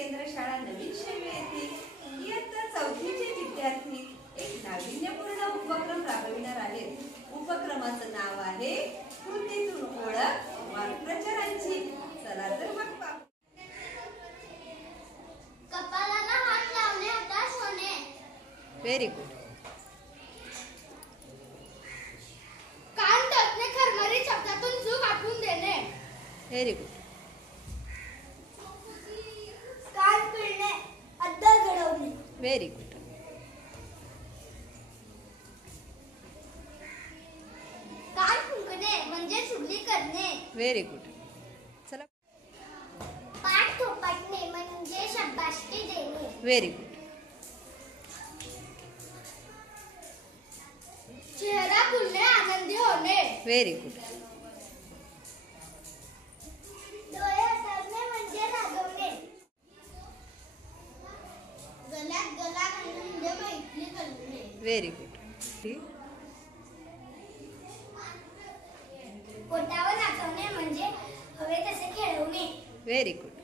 केंद्र शाळा नवीन शेळवे येथे इयत्ता चौथीचे विद्यार्थी एक नाविन्यपूर्ण उपक्रम राबविणार आहेत। उपक्रमाचं नाव आहे कृतीतून ओळख वाक्प्रचारांची। चला तर मग पाहू। कपाळाला हात लावणे हताश होणे। Very good. कान टोचणे खरमरीत शब्दातून चूक आठवून देणे। Very good. कान पिळणे अद्दल घडवणे। Very good. कान फुंकणे म्हणजे चुगली करणे। Very good. चला। पाठ थोपटणे म्हणजे शाबासकी देणे। Very good. चेहरा फुलणे आनंदी होणे। Very good. डोळे हसवणे म्हणजे रागवणे। गल्यात गला घालणे म्हणजे मैत्री करणे। Very good. पोटावर नाचवणे म्हणजे हवे तसे खेळवणे। Very good.